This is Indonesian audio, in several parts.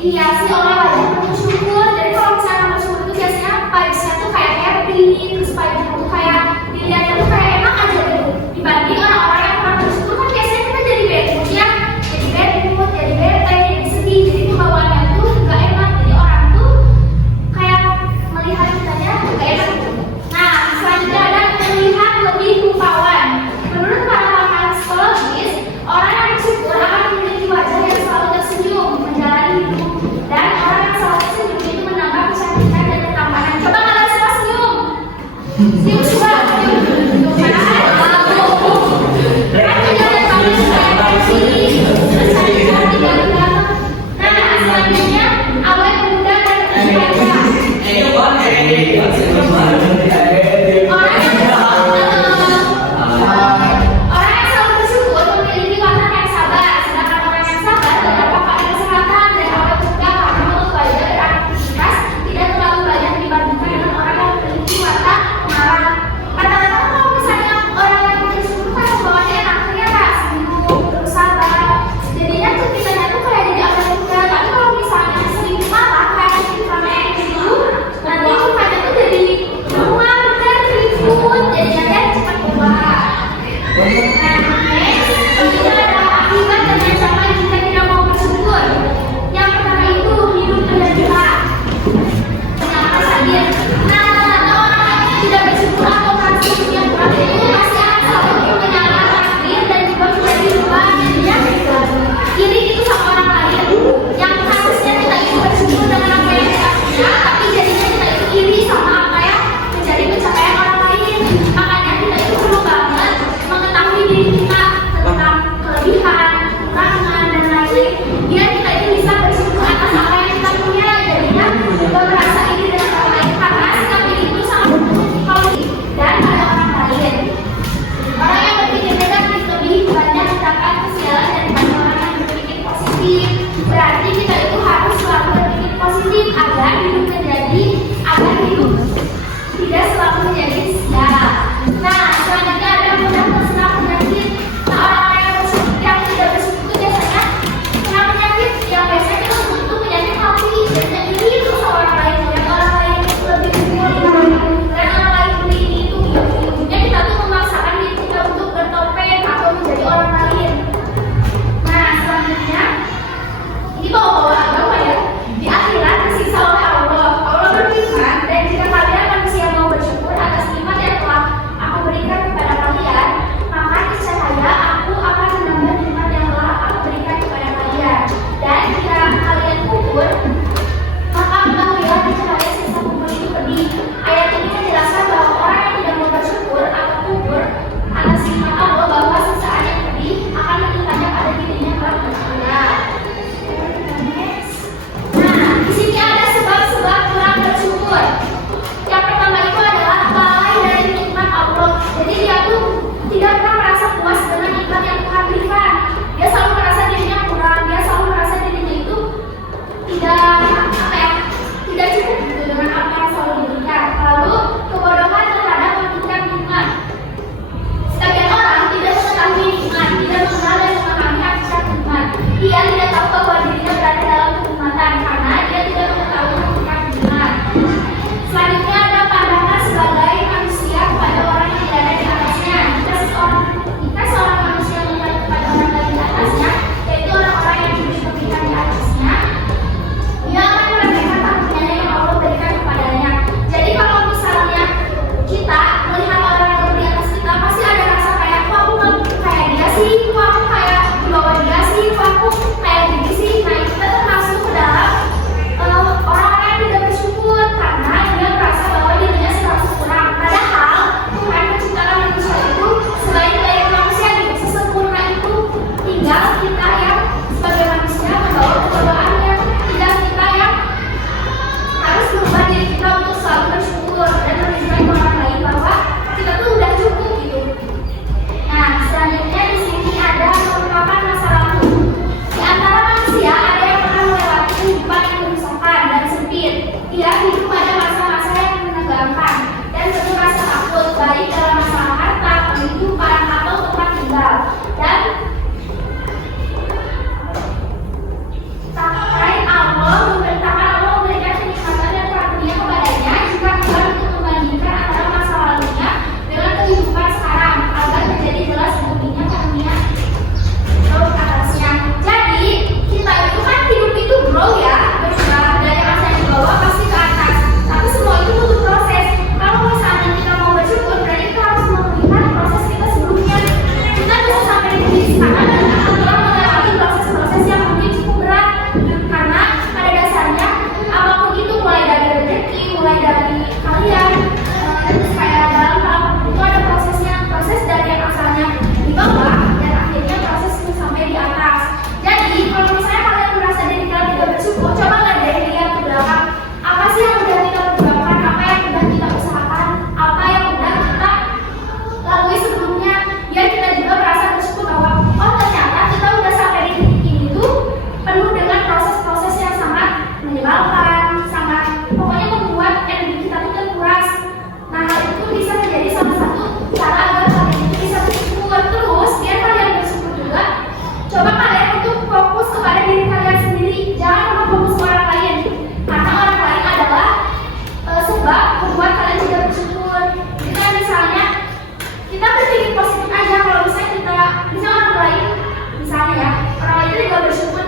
dihiasi oleh wajah penuh syukur. Jadi kalau misalnya kamu syukur itu biasanya vibes-nya tuh kayak happy, terus vibes-nya tuh kayak dilihatnya tuh kayak enak aja gitu. Dibanding orang-orang yang kurang bersyukur kan biasanya kita jadi bad mood ya, jadi bad mood, jadi bete, jadi sedih, jadi pembawaannya tuh nggak enak. Jadi orang tuh kayak melihat kitanya nggak enak gitu. Nah, selanjutnya ada terlihat lebih rupawan. Menurut para pakar psikologis, orang yang bersyukur akan memiliki wajah yang selalu tersenyum menjalani hidup, dan orang yang selalu tersenyum itu menambah kecantikan dan ketampanan. Coba kalian semua senyum, senyum coba, senyum. Kan kejadian kalian kayak sini, terus cantik tinggal. Nah, selanjutnya awet muda dan terjaga. Orang yang selalu bersyukur memiliki watak yang sabar, sedangkan orang yang sabar terdapat pada kesehatan dan awet muda karena mulut wajah beraktivitas tidak terlalu banyak dibandingkan dengan orang yang memiliki watak pemarah. Kata-kata kalau misalnya orang yang bersyukur kan pembawanya enaknya kak, senyum, terus sabar. Jadinya tuh kitanya tuh kayak jadi awet muda. Tapi kalau misalnya sering marah kayak kita gitu, nanti mukanya tuh jadi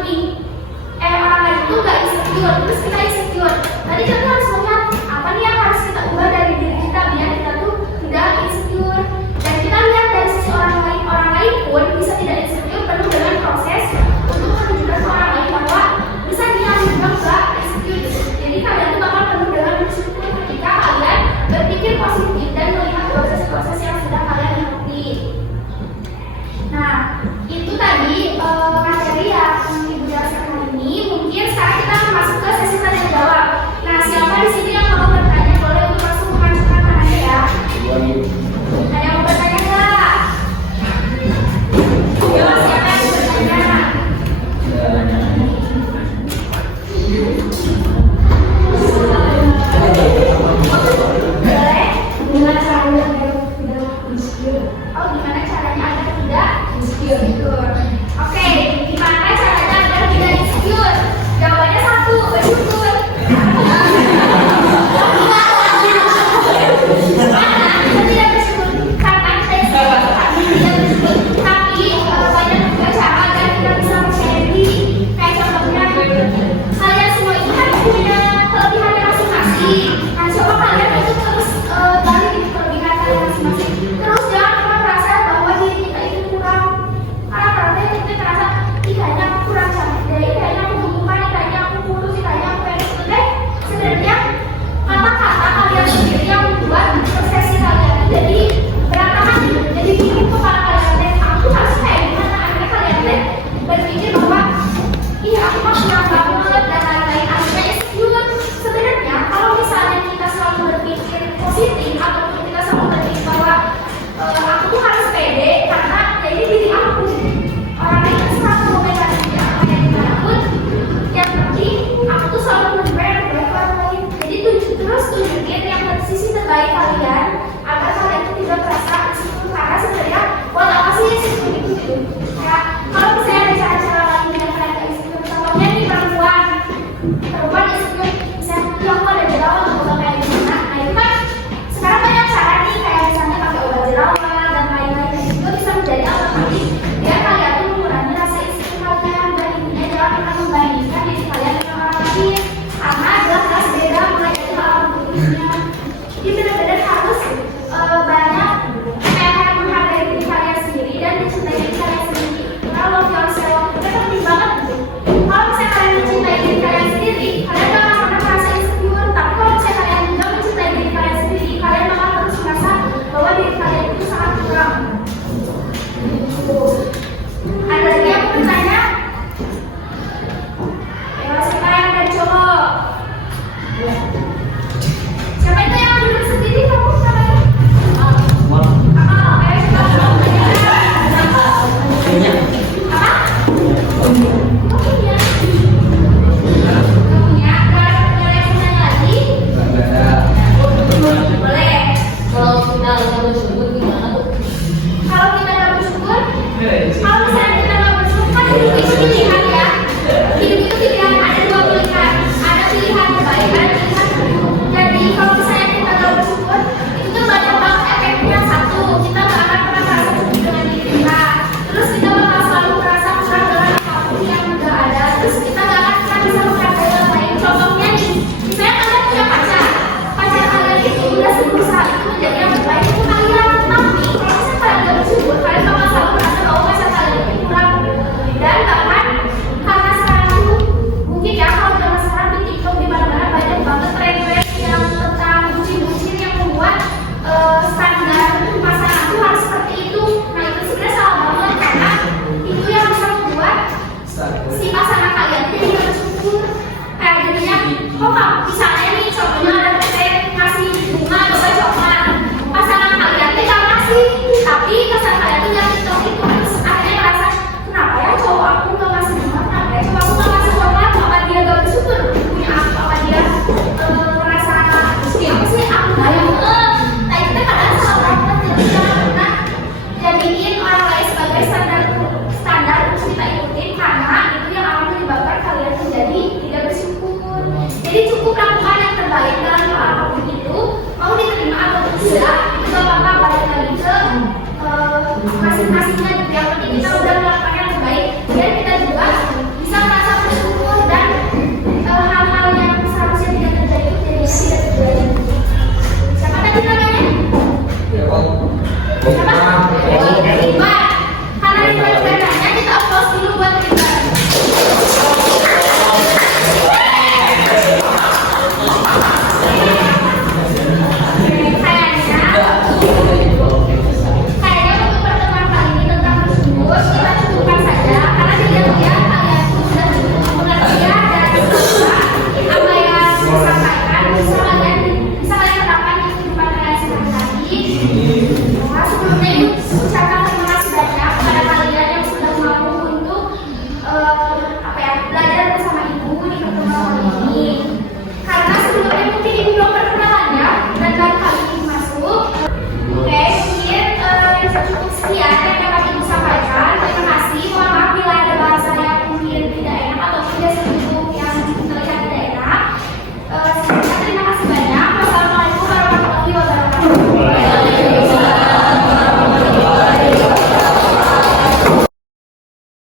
orang lain itu nggak insecure, terus kita insecure. Tadi kita harus melihat apa nih yang harus kita ubah dari diri kita biar kita tuh tidak insecure. Dan kita lihat dari sisi orang lain pun bisa tidak insecure penuh dengan proses untuk menunjukkan ke orang lain bahwa bisa dia juga nggak insecure. Jadi kalian tuh bakal penuh dengan bersyukur ketika kalian berpikir positif dan melihat proses-proses yang sudah kalian ikuti. Nah, itu tadi materi yang Ibu jelaskan hari ini. Mungkin sekarang kita akan masuk ke sesi tanya jawab. Nah, siapa di sini misalkan